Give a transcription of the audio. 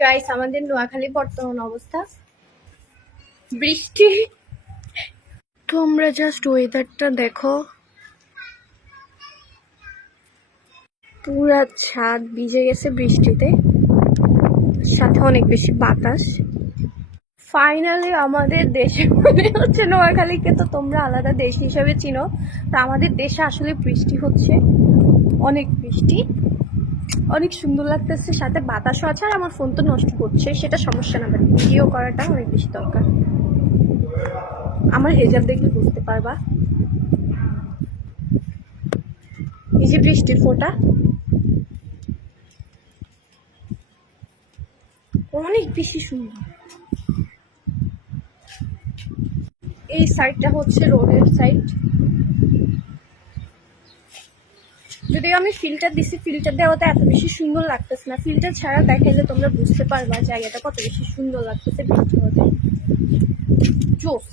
Guys, আমাদের নোয়াখালী বর্তমান অবস্থা বৃষ্টি। তোমরা জাস্ট ওয়েদারটা দেখো, পুরা ছাদ ভিজে গেছে বৃষ্টিতে, সাথে অনেক বেশি বাতাস। ফাইনালি আমাদের দেশে মনে হচ্ছে, নোয়াখালীকে তো তোমরা আলাদা দেশ হিসেবে চিনো, তা আমাদের দেশে আসলে বৃষ্টি হচ্ছে, অনেক বৃষ্টি, অনেক সুন্দর লাগতেছে, সাথে বাতাসও আছে। আর আমার ফোন তো নষ্ট করছে, সেটা সমস্যা না, বাট ভিডিও করাটা অনেক বেশি দরকার। আমার হেজাব দেখলে বুঝতে পারবা, এই যে বৃষ্টির ফোঁটা, অনেক বেশি সুন্দর। এই সাইডটা হচ্ছে রোডের সাইড। যদিও আমি ফিল্টার দিছি, ফিল্টার দেওয়াতে এত বেশি সুন্দর লাগতেছে না, ফিল্টার ছাড়া দেখাইলে তোমরা বুঝতে পারবা জায়গাটা কত বেশি সুন্দর লাগতেছে বৃষ্টি হতে। জোস।